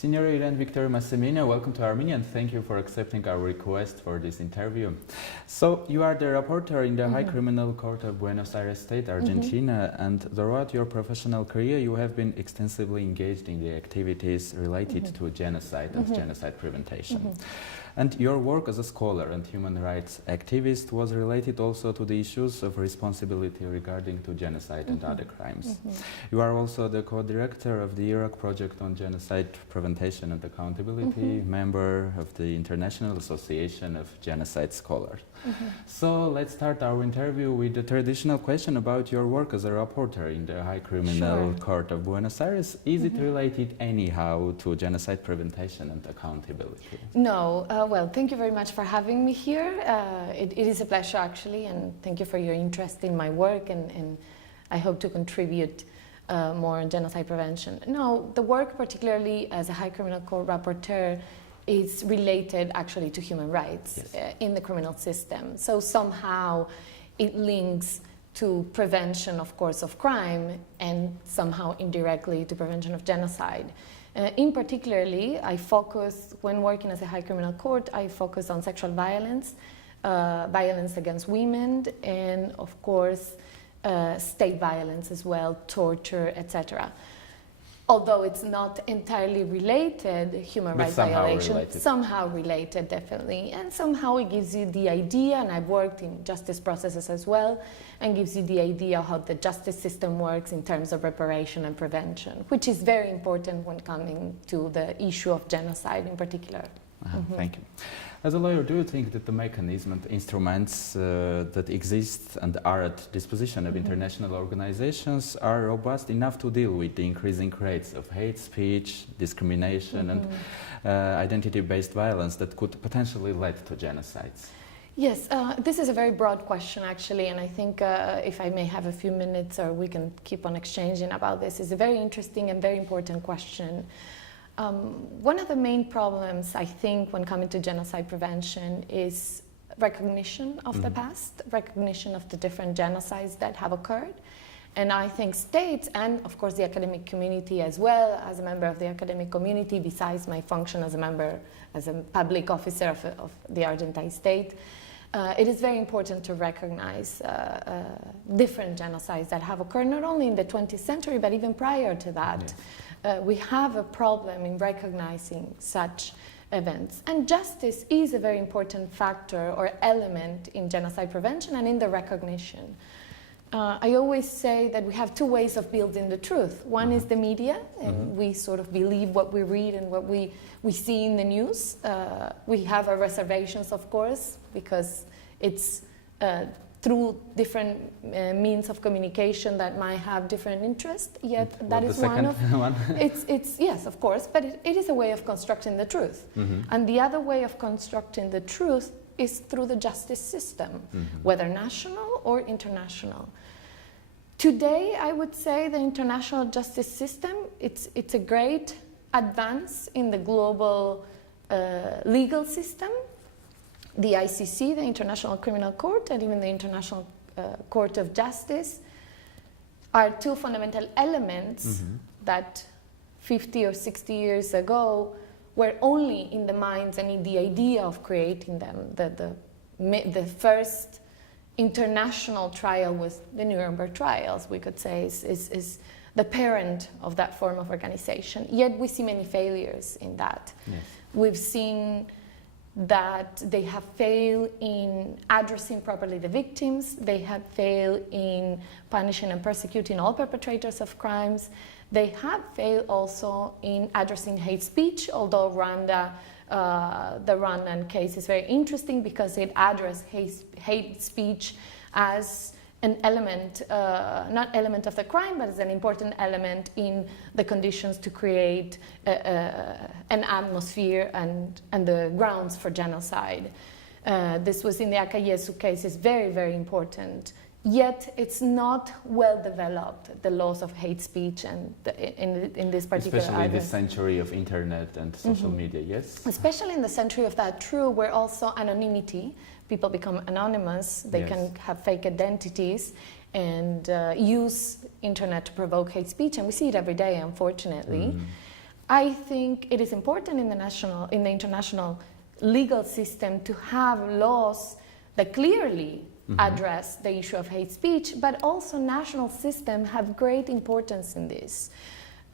Signor Irene Victor Massimino, welcome to Armenia and thank you for accepting our request for this interview. So, you are the rapporteur in the High Criminal Court of Buenos Aires State, Argentina, and throughout your professional career you have been extensively engaged in the activities related to genocide and genocide prevention. And your work as a scholar and human rights activist was related also to the issues of responsibility regarding to genocide and other crimes. You are also the co-director of the Iraq Project on Genocide Prevention and Accountability, member of the International Association of Genocide Scholars. So let's start our interview with the traditional question about your work as a rapporteur in the High Criminal Court of Buenos Aires. Is it related anyhow to genocide prevention and accountability? No. Well, thank you very much for having me here. It is a pleasure actually, and thank you for your interest in my work, and I hope to contribute more on genocide prevention. No, the work particularly as a High Criminal Court rapporteur is related actually to human rights in the criminal system. So somehow it links to prevention, of course, of crime, and somehow indirectly to prevention of genocide. In particularly, I focus, when working as a High Criminal Court, I focus on sexual violence, violence against women, and of course, state violence as well, torture, etc. Although it's not entirely related, human rights violations, somehow related, definitely. And somehow it gives you the idea, and I've worked in justice processes as well, and gives you the idea of how the justice system works in terms of reparation and prevention, which is very important when coming to the issue of genocide in particular. Thank you. As a lawyer, do you think that the mechanism and instruments that exist and are at disposition of international organizations are robust enough to deal with the increasing rates of hate speech, discrimination and identity-based violence that could potentially lead to genocides? Yes, this is a very broad question actually, and I think if I may have a few minutes or we can keep on exchanging about this, is a very interesting and very important question. One of the main problems, I think, when coming to genocide prevention is recognition of the past, recognition of the different genocides that have occurred. And I think states, and of course the academic community as well, as a member of the academic community, besides my function as a member, as a public officer of the Argentine state, it is very important to recognize different genocides that have occurred not only in the 20th century, but even prior to that. We have a problem in recognizing such events. And justice is a very important factor or element in genocide prevention and in the recognition. I always say that we have two ways of building the truth. One is the media, and we sort of believe what we read and what we see in the news. We have our reservations, of course, because it's through different means of communication that might have different interests, yet that is one of it's yes, of course, but it is a way of constructing the truth. And the other way of constructing the truth is through the justice system, whether national or international. Today, I would say the international justice system, it's a great advance in the global legal system. The ICC, the International Criminal Court, and even the International Court of Justice are two fundamental elements that 50 or 60 years ago were only in the minds and in the idea of creating them. The first international trial was the Nuremberg trials, we could say, is the parent of that form of organization. Yet we see many failures in that. Yes. We've seen that they have failed in addressing properly the victims, they have failed in punishing and persecuting all perpetrators of crimes, they have failed also in addressing hate speech, although the Rwandan case is very interesting because it addressed hate speech as an element, not element of the crime, but as an important element in the conditions to create an atmosphere and the grounds for genocide. This was in the Akayesu case, is very, very important. Yet it's not well developed, the laws of hate speech and in this particular Especially in this century of internet and social media, yes? Especially in the century of that, true, where also anonymity, people become anonymous, they can have fake identities and use internet to provoke hate speech, and we see it every day, unfortunately. I think it is important in the international legal system to have laws that clearly address the issue of hate speech, but also national systems have great importance in this.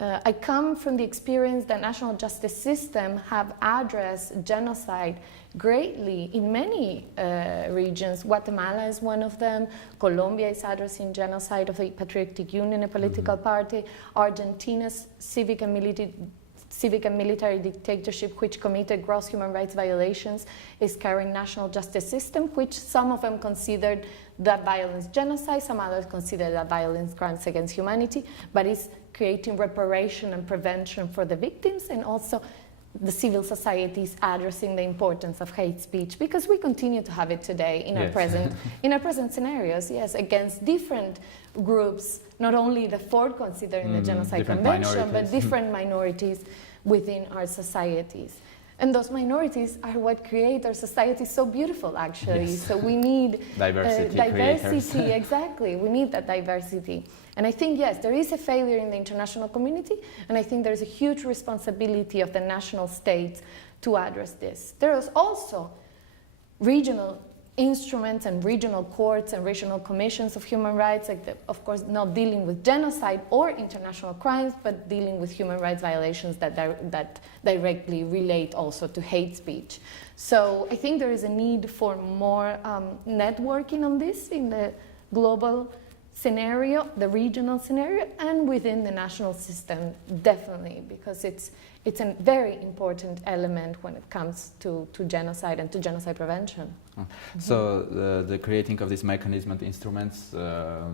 I come from the experience that national justice systems have addressed genocide greatly in many regions. Guatemala is one of them. Colombia is addressing genocide of the Patriotic Union, a political party. Argentina's civic and military dictatorship, which committed gross human rights violations, is carrying national justice system, which some of them considered that violence genocide, some others consider that violence crimes against humanity, but is creating reparation and prevention for the victims, and also the civil societies addressing the importance of hate speech, because we continue to have it today in our present scenarios, against different groups, not only the four considered in the Genocide Convention, but different minorities within our societies. And those minorities are what create our society so beautiful, actually. Yes. So we need diversity, exactly. We need that diversity. And I think, yes, there is a failure in the international community, and I think there's a huge responsibility of the national states to address this. There is also regional instruments and regional courts and regional commissions of human rights, of course not dealing with genocide or international crimes, but dealing with human rights violations that directly relate also to hate speech. So I think there is a need for more networking on this in the global scenario, the regional scenario, and within the national system, definitely, because it's a very important element when it comes to genocide and to genocide prevention. So the creating of this mechanism and instruments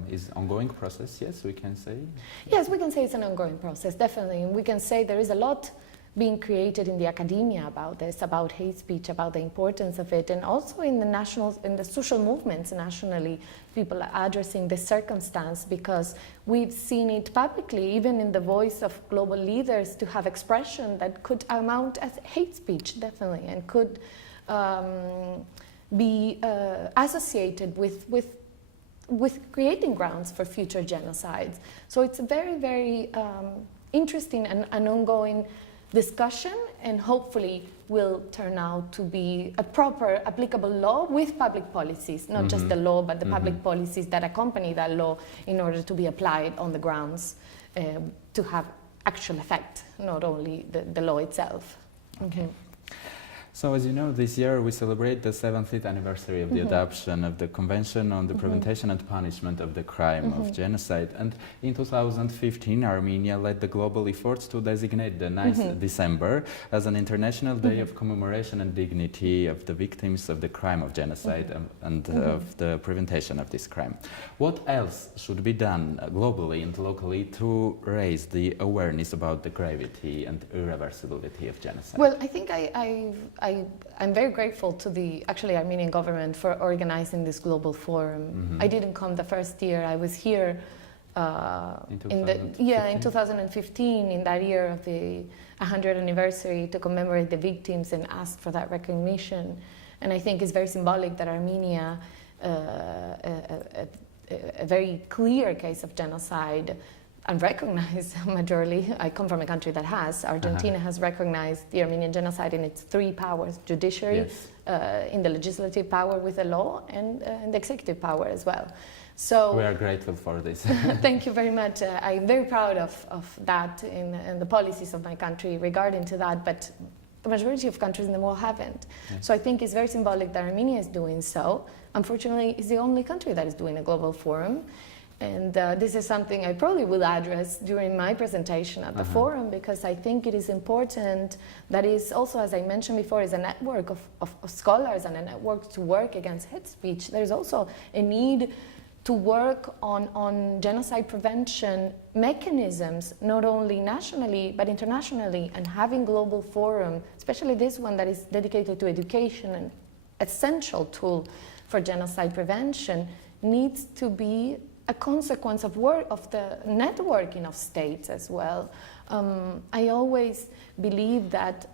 is ongoing process, yes, we can say? Yes, we can say it's an ongoing process, definitely. And we can say there is a lot being created in the academia about this, about hate speech, about the importance of it, and also in the social movements nationally, people are addressing the circumstance, because we've seen it publicly, even in the voice of global leaders, to have expression that could amount as hate speech, definitely, and could be associated with creating grounds for future genocides. So it's a very, very interesting and ongoing discussion, and hopefully will turn out to be a proper applicable law with public policies, not just the law, but the public policies that accompany that law in order to be applied on the grounds to have actual effect, not only the law itself. Okay. So as you know, this year we celebrate the 70th anniversary of the adoption of the Convention on the Prevention and Punishment of the Crime of Genocide. And in 2015, Armenia led the global efforts to designate the 9th December as an International Day of Commemoration and Dignity of the Victims of the Crime of Genocide and of the prevention of this crime. What else should be done globally and locally to raise the awareness about the gravity and irreversibility of genocide? Well, I think I'm very grateful to the Armenian government for organizing this global forum. I didn't come the first year. I was here in 2015, in that year of the 100th anniversary, to commemorate the victims and ask for that recognition. And I think it's very symbolic that Armenia, a very clear case of genocide, unrecognized majorly. I come from a country that has. Argentina has recognized the Armenian genocide in its three powers: judiciary, in the legislative power with the law, and the executive power as well. So we are grateful for this. Thank you very much. I'm very proud of that and the policies of my country regarding to that, but the majority of countries in the world haven't. So I think it's very symbolic that Armenia is doing so. Unfortunately, it's the only country that is doing a global forum. And this is something I probably will address during my presentation at the forum, because I think it is important. That is also, as I mentioned before, is a network of scholars and a network to work against hate speech. There's also a need to work on genocide prevention mechanisms, not only nationally, but internationally, and having global forum, especially this one that is dedicated to education, an essential tool for genocide prevention, needs to be a consequence of work of the networking of states as well. I always believe that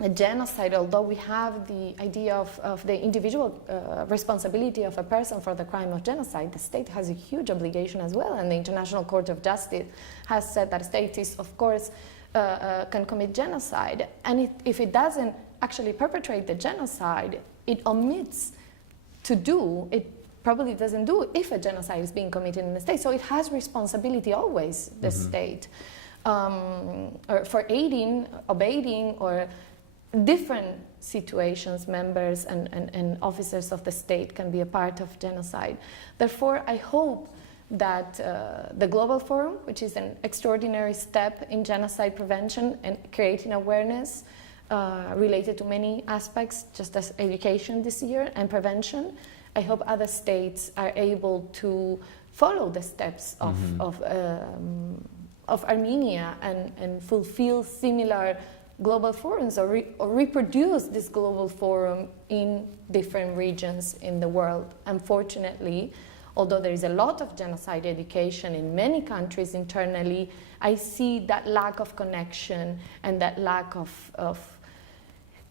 a genocide, although we have the idea of the individual responsibility of a person for the crime of genocide, the state has a huge obligation as well, and the International Court of Justice has said that states, of course, can commit genocide, and if it doesn't actually perpetrate the genocide, it omits to do, it probably doesn't do if a genocide is being committed in the state. So it has responsibility always, the state, or for aiding, obeying, or different situations, members and officers of the state can be a part of genocide. Therefore, I hope that the Global Forum, which is an extraordinary step in genocide prevention and creating awareness related to many aspects, just as education this year and prevention, I hope other states are able to follow the steps of Armenia and fulfill similar global forums or reproduce this global forum in different regions in the world. Unfortunately, although there is a lot of genocide education in many countries internally, I see that lack of connection and that lack of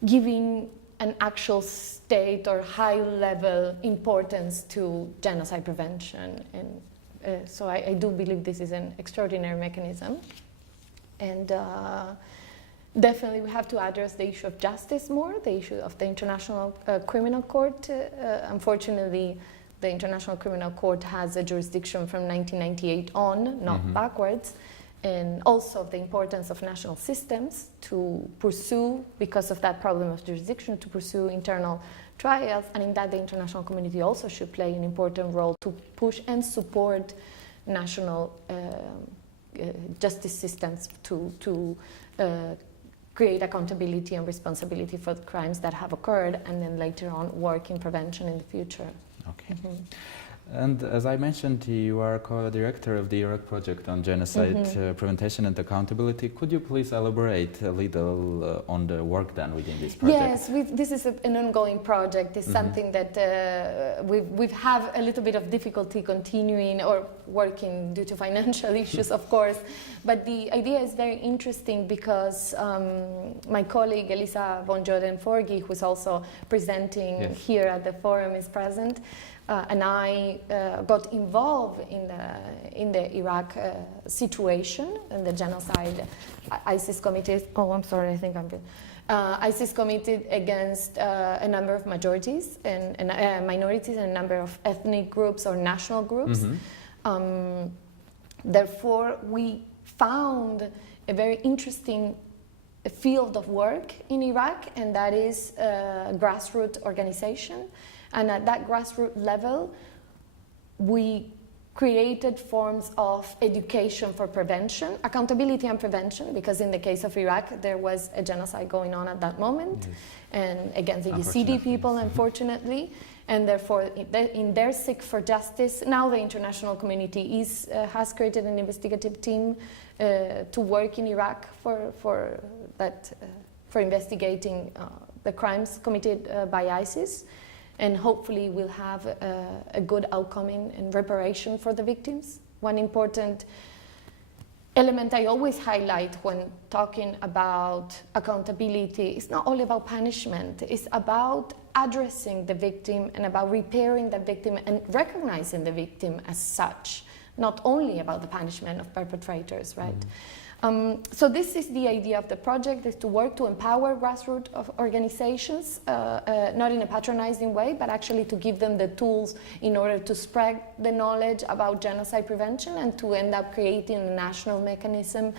giving an actual state or high-level importance to genocide prevention. And so I do believe this is an extraordinary mechanism. And definitely we have to address the issue of justice more, the issue of the International Criminal Court. Unfortunately, the International Criminal Court has a jurisdiction from 1998 on, not backwards. And also the importance of national systems to pursue, because of that problem of jurisdiction, to pursue internal trials, and in that the international community also should play an important role to push and support national justice systems to create accountability and responsibility for the crimes that have occurred, and then later on work in prevention in the future. Okay. And as I mentioned, you are co-director of the Iraq project on genocide prevention and accountability. Could you please elaborate a little on the work done within this project? Yes, this is an ongoing project. It's something that we've have a little bit of difficulty continuing or working due to financial issues, of course. But the idea is very interesting because my colleague Elisa von Joden-Forgi, who's also presenting here at the forum, is present. And I got involved in the Iraq situation and the genocide ISIS committees. Oh, I'm sorry, I think I'm good. ISIS committed against a number of majorities and minorities and a number of ethnic groups or national groups. Therefore, we found a very interesting field of work in Iraq, and that is grassroots organization. And at that grassroots level, we created forms of education for prevention, accountability and prevention, because in the case of Iraq, there was a genocide going on at that moment, and against the Yazidi people, unfortunately. And therefore, in their seek for justice, now the international community has created an investigative team to work in Iraq for investigating the crimes committed by ISIS. And hopefully we'll have a good outcome in reparation for the victims. One important element I always highlight when talking about accountability is not only about punishment, it's about addressing the victim and about repairing the victim and recognizing the victim as such, not only about the punishment of perpetrators, right? So this is the idea of the project, is to work to empower grassroots organizations, not in a patronizing way, but actually to give them the tools in order to spread the knowledge about genocide prevention and to end up creating a national mechanism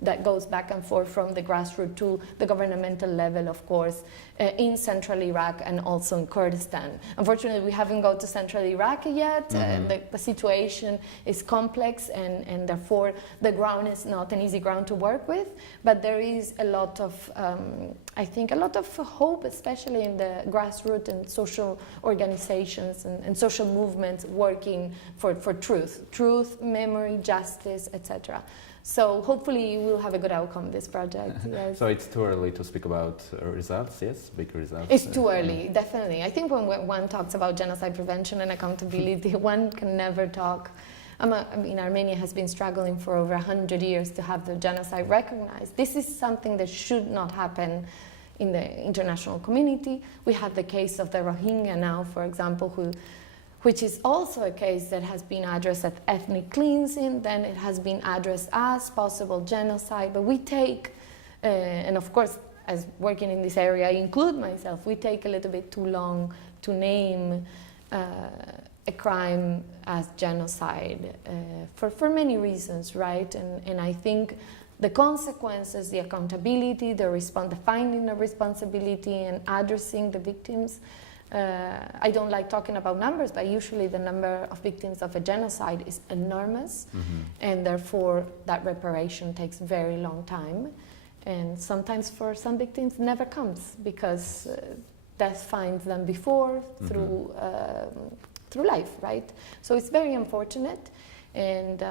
that goes back and forth from the grassroots to the governmental level, of course, in central Iraq and also in Kurdistan. Unfortunately, we haven't got to central Iraq yet. The situation is complex and therefore the ground is not an easy ground to work with, but there is a lot of, I think, a lot of hope, especially in the grassroots and social organizations and social movements working for truth, memory, justice, etc. So hopefully we'll have a good outcome this project. Yes. So it's too early to speak about results, yes? Big results? It's too early, definitely. I think when one talks about genocide prevention and accountability, one can never talk. Armenia has been struggling for over 100 years to have the genocide recognized. This is something that should not happen in the international community. We have the case of the Rohingya now, for example, which is also a case that has been addressed as ethnic cleansing, then it has been addressed as possible genocide, but we take, and of course, as working in this area, I include myself, we take a little bit too long to name a crime as genocide for many reasons, right? And I think the consequences, the accountability, the finding of responsibility and addressing the victims. I don't like talking about numbers, but usually the number of victims of a genocide is enormous, and therefore that reparation takes very long time. And sometimes for some victims never comes because death finds them before through life, right? So it's very unfortunate, and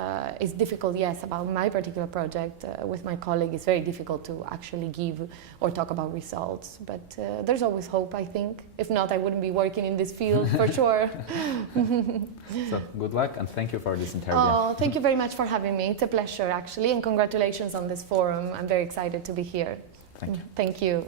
it's difficult, yes, about my particular project with my colleague. It's very difficult to actually give or talk about results, but there's always hope, I think. If not, I wouldn't be working in this field for sure. So good luck, and thank you for this interview. Oh, thank you very much for having me. It's a pleasure, actually, and congratulations on this forum. I'm very excited to be here. Thank you. Thank you.